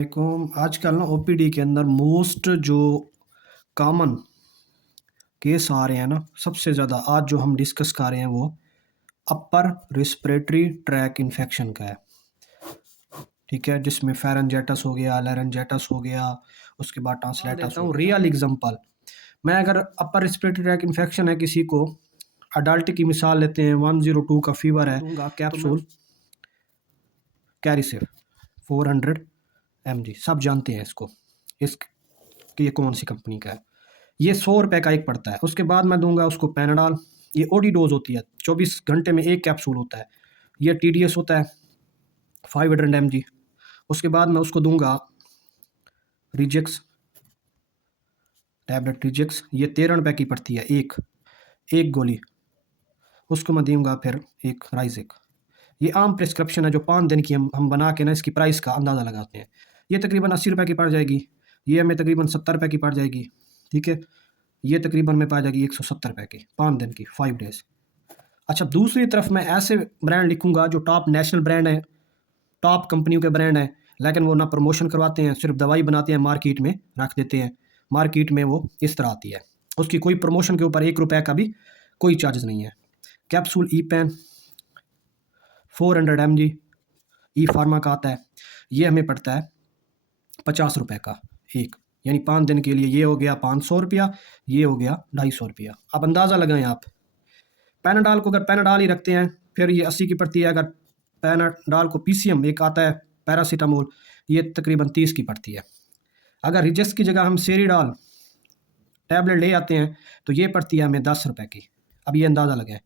देखो, आजकल ना ओपीडी के अंदर मोस्ट जो कॉमन केस आ रहे हैं ना, सबसे ज़्यादा आज जो हम डिस्कस कर रहे हैं वो अपर रिस्पिरेटरी ट्रैक इन्फेक्शन का है। ठीक है, जिसमें फेरेंजाइटिस हो गया, लारिंजाइटिस हो गया, उसके बाद टॉन्सिलाइटिस हो गया। रियल एग्जांपल, मैं अगर अपर रिस्पिरेटरी ट्रैक इन्फेक्शन है किसी को, अडल्ट की मिसाल लेते हैं, 102 का फीवर है, दूंगा कैप्सूल कैरिसिफ 400 mg। सब जानते हैं इसको, इस कि ये कौन सी कंपनी का है। ये 100 रुपये का एक पड़ता है। उसके बाद मैं दूंगा उसको पैनाडॉल। ये ओडी डोज होती है, 24 घंटे में एक कैप्सूल होता है। ये TDS होता है 500 mg। उसके बाद मैं उसको दूंगा रिजेक्स टैबलेट, रिजेक्स। ये 13 रुपये की पड़ती है एक एक गोली। उसको मैं दूंगा फिर एक राइजिक। ये आम प्रिस्क्रिप्शन है जो 5 दिन की हम बना के ना इसकी प्राइस का अंदाज़ा लगाते हैं। ये तकरीबन 80 रुपये की पड़ जाएगी। ये हमें तकरीबन 70 रुपये की पड़ जाएगी। ठीक है, ये तकरीबन में पा जाएगी 170 रुपये की 5 दिन की, 5 डेज़। अच्छा, दूसरी तरफ मैं ऐसे ब्रांड लिखूंगा जो टॉप नेशनल ब्रांड है, टॉप कंपनियों के ब्रांड हैं, लेकिन वो ना प्रमोशन करवाते हैं, सिर्फ दवाई बनाते हैं, मार्केट में रख देते हैं। मार्केट में वो इस तरह आती है, उसकी कोई प्रमोशन के ऊपर 1 रुपये का भी कोई चार्ज नहीं है। कैप्सूल ई पेन 400 mg ई फार्मा का आता है। ये हमें पड़ता है 50 रुपये का एक, यानी 5 दिन के लिए। ये हो गया 500 रुपया, ये हो गया 250 रुपया। अब अंदाज़ा लगाएं आप। पैनाडॉल को अगर पैनाडॉल ही रखते हैं फिर ये 80 की पड़ती है। अगर पैनाडॉल को PCM एक आता है पैरासीटामोल, ये तकरीबन 30 की पड़ती है। अगर रिजेक्स की जगह हम सेरिडॉल टैबलेट ले आते हैं तो ये पड़ती है हमें 10 रुपये की। अब ये अंदाज़ा लगाएं।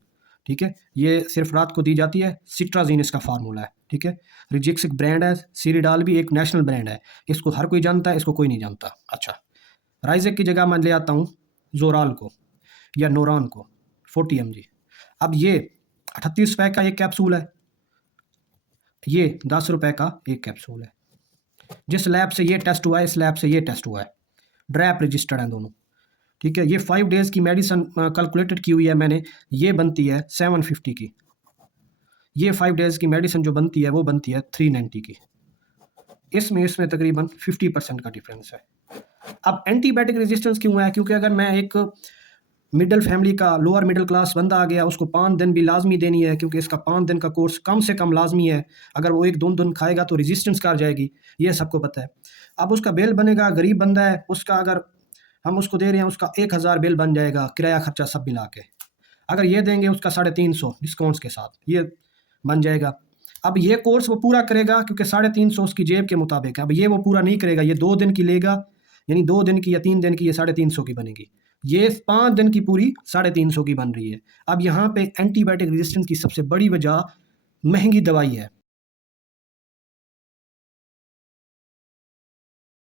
ठीक है, ये सिर्फ रात को दी जाती है। सिट्राजीन इसका फार्मूला है। ठीक है, रिजेक्स एक ब्रांड है, सीरिडाल भी एक नेशनल ब्रांड है। इसको हर कोई जानता है, इसको कोई नहीं जानता। अच्छा, राइजेक की जगह मैं ले आता हूँ जोराल को या नोरान को 40 mg। अब ये 38 रुपये का एक कैप्सूल है, ये 10 रुपये का एक कैप्सूल है। जिस लैब से ये टेस्ट हुआ है, इस लैब से ये टेस्ट हुआ है, ड्रैप रजिस्टर्ड हैं दोनों। ठीक है, ये 5 डेज़ की मेडिसिन कैलकुलेटेड की हुई है मैंने, ये बनती है 750 की। ये 5 डेज़ की मेडिसिन जो बनती है वो बनती है 390 की। इसमें तकरीबन 50% का डिफरेंस है। अब एंटीबायोटिक रेजिस्टेंस क्यों है? क्योंकि अगर मैं एक मिडिल फैमिली का लोअर मिडिल क्लास बंदा आ गया, उसको 5 दिन भी लाजमी देनी है, क्योंकि इसका 5 दिन का कोर्स कम से कम लाजमी है। अगर वो 1-2 दिन खाएगा तो रेजिस्टेंस कर जाएगी, ये सबको पता है। अब उसका बिल बनेगा, गरीब बंदा है, उसका अगर हम उसको दे रहे हैं उसका 1000 बिल बन जाएगा, किराया खर्चा सब मिला के। अगर ये देंगे उसका 350 डिस्काउंट्स के साथ ये बन जाएगा। अब ये कोर्स वो पूरा करेगा क्योंकि 350 उसकी जेब के मुताबिक है। अब ये वो पूरा नहीं करेगा, ये 2 दिन की लेगा, यानी 2 दिन की या 3 दिन की ये 350 की बनेगी। ये 5 दिन की पूरी 350 की बन रही है। अब यहाँ पे एंटीबायोटिक रेजिस्टेंस की सबसे बड़ी वजह महंगी दवाई है।